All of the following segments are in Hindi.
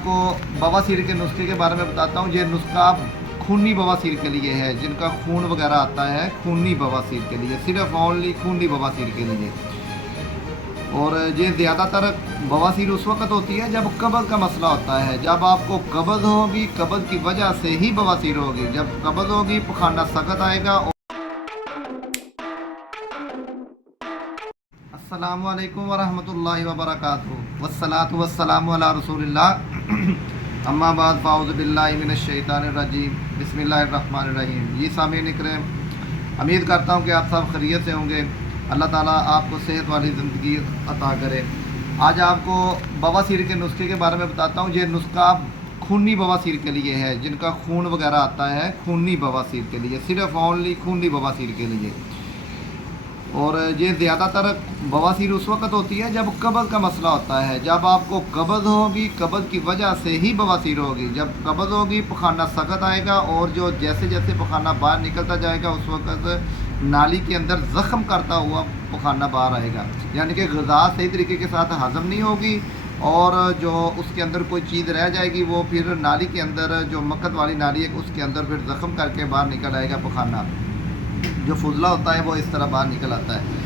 आपको बवासीर के नुस्खे के बारे में बताता हूँ। ये नुस्खा खूनी बवासीर के लिए है, जिनका खून वगैरह आता है, खूनी बवासीर के लिए, सिर्फ ओनली खूनी बवासीर के लिए। और ये ज़्यादातर बवासीर उस वक्त होती है जब कब्ज़ का मसला होता है। जब आपको कब्ज़ होगी, कब्ज़ की वजह से ही बवासीर होगी। जब कब्ज़ होगी, पखाना सख्त आएगा। अस्सलामु अलैकुम वरहमतुल्लाहि वबरकातुहू वस्सलातु वस्सलामु अला रसूलिल्लाह अम्मा बाद फ़ाऊज़ु बिल्लाहि मिनश शैतानिर रजीम बिस्मिल्लाहिर रहमानिर रहीम। जी सामीन इकराम, उम्मीद करता हूँ कि आप सब खैरियत से होंगे। अल्लाह ताला आपको सेहत वाली ज़िंदगी अता करे। आज आपको बवासीर के नुस्खे के बारे में बताता हूँ। ये नुस्खा खूनी बवासीर के लिए है, जिनका खून वगैरह आता है, खूनी बवासीर के लिए, सिर्फ ओनली खूनी बवासीर के लिए। और ये ज़्यादातर बवासीर उस वक्त होती है जब कब्ज़ का मसला होता है। जब आपको कब्ज़ होगी, कब्ज़ की वजह से ही बवासीर होगी। जब कब्ज़ होगी, पखाना सख्त आएगा और जो जैसे जैसे पखाना बाहर निकलता जाएगा उस वक्त नाली के अंदर ज़ख़म करता हुआ पखाना बाहर आएगा। यानी कि ग़िज़ा सही तरीके के साथ हज़म नहीं होगी और जो उसके अंदर कोई चीज़ रह जाएगी वो फिर नाली के अंदर, जो मक्खत वाली नाली है, उसके अंदर फिर ज़ख़म करके बाहर निकल आएगा पखाना। जो फुजला होता है वो इस तरह बाहर निकल आता है।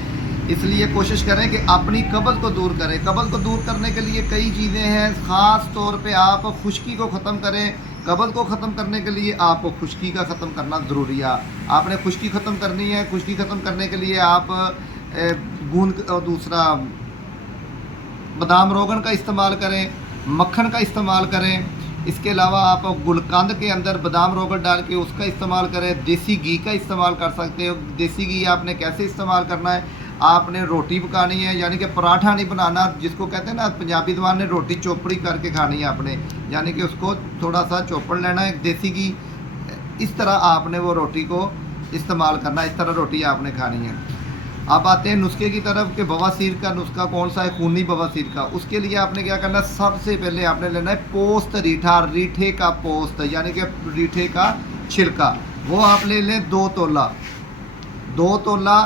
इसलिए कोशिश करें कि अपनी कब्ज़ को दूर करें। कब्ज़ को दूर करने के लिए कई चीज़ें हैं। ख़ास तौर पे आप खुश्की को ख़त्म करें। कब्ज़ को ख़त्म करने के लिए आपको खुश्की का ख़त्म करना ज़रूरी है। आपने खुश्की ख़त्म करनी है। खुश्की ख़त्म करने के लिए आप गूंद और दूसरा बादाम रोगन का इस्तेमाल करें, मक्खन का इस्तेमाल करें। इसके अलावा आप गुलकंद के अंदर बादाम रोगन डाल के उसका इस्तेमाल करें। देसी घी का इस्तेमाल कर सकते हो। देसी घी आपने कैसे इस्तेमाल करना है, आपने रोटी पकानी है, यानी कि पराठा नहीं बनाना, जिसको कहते हैं ना पंजाबी ज़बान में रोटी चोपड़ी करके खानी है आपने, यानी कि उसको थोड़ा सा चोपड़ लेना है देसी घी। इस तरह आपने वो रोटी को इस्तेमाल करना, इस तरह रोटी आपने खानी है। अब आते हैं नुस्खे की तरफ कि बवासीर का नुस्खा कौन सा है, खूनी बवासीर का। उसके लिए आपने क्या करना है, सबसे पहले आपने लेना है पोस्त रीठा, रीठे का पोस्त, यानी कि रीठे का छिलका। वो आप ले लें 2 तोला। 2 तोला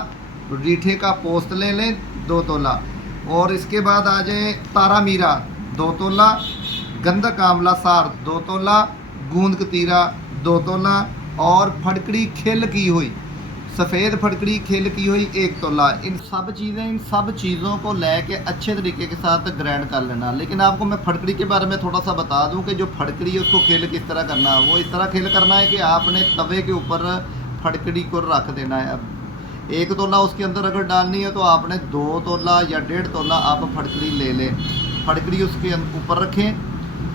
रीठे का पोस्त ले लें, 2 तोला। और इसके बाद आ जाए तारा मीरा 2 तोला, गंधक आंवला सार 2 तोला, गूंद कतीरा 2 तोला और फटकड़ी खिल की हुई, सफ़ेद फटकड़ी खिल की हुई 1 तोला। इन सब चीज़ों को लेके अच्छे तरीके के साथ ग्राइंड कर लेना। लेकिन आपको मैं फटकड़ी के बारे में थोड़ा सा बता दूं कि जो फटकड़ी है उसको खिल किस तरह करना है। वो इस तरह खिल करना है कि आपने तवे के ऊपर फटकड़ी को रख देना है। अब 1 तोला उसके अंदर अगर डालनी है तो आपने 2 तोला या 1.5 तोला आप फटकड़ी ले लें। फटकड़ी उसके ऊपर रखें,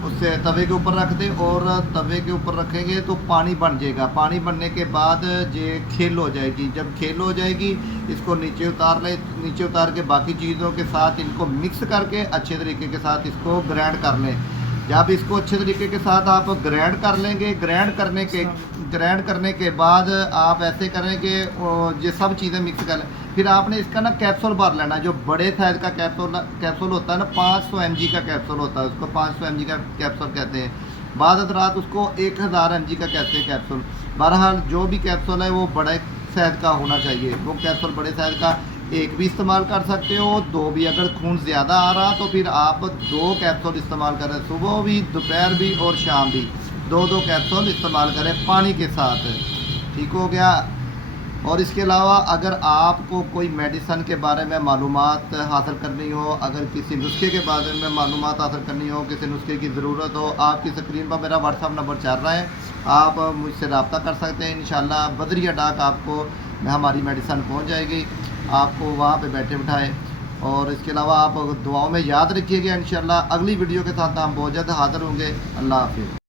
उससे तवे के ऊपर रख दें और तवे के ऊपर रखेंगे तो पानी बन जाएगा। पानी बनने के बाद ये खेल हो जाएगी। जब खेल हो जाएगी इसको नीचे उतार लें। नीचे उतार के बाकी चीज़ों के साथ इनको मिक्स करके अच्छे तरीके के साथ इसको ग्राइंड कर लें। जब इसको अच्छे तरीके के साथ आप ग्राइंड कर लेंगे, ग्राइंड करने के बाद आप ऐसे करें कि ये सब चीज़ें मिक्स कर लें। फिर आपने इसका ना कैप्सूल भर लेना, जो बड़े साइज़ का कैप्सूल होता है ना, 500 mg का कैप्सूल होता है, उसको 500 mg का कैप्सूल कहते हैं। बाद रात उसको 1000 mg का कहते हैं कैप्सूल। बहरहाल जो भी कैप्सूल है वो बड़े साइज़ का होना चाहिए। वो कैप्सूल बड़े साइज़ का 1 भी इस्तेमाल कर सकते हो, 2 भी। अगर खून ज़्यादा आ रहा तो फिर आप 2 कैप्सूल इस्तेमाल करें, सुबह भी, दोपहर भी और शाम भी 2-2 कैप्सूल इस्तेमाल करें पानी के साथ। ठीक हो गया। और इसके अलावा अगर आपको कोई मेडिसन के बारे में मालूमात हासिल करनी हो, अगर किसी नुस्खे के बारे में मालूमात हासिल करनी हो, किसी नुस्खे की ज़रूरत हो, आपकी स्क्रीन पर मेरा व्हाट्सअप नंबर चल रहा है, आप मुझसे रब्ता कर सकते हैं। इंशाल्लाह बदरिया डाक आपको हमारी मेडिसन पहुंच जाएगी, आपको वहाँ पे बैठे बिठाए। और इसके अलावा आप दुआओं में याद रखिएगा। इंशाल्लाह अगली वीडियो के साथ हम बहुत जल्द हाज़िर होंगे। अल्लाह हाफ़िज़।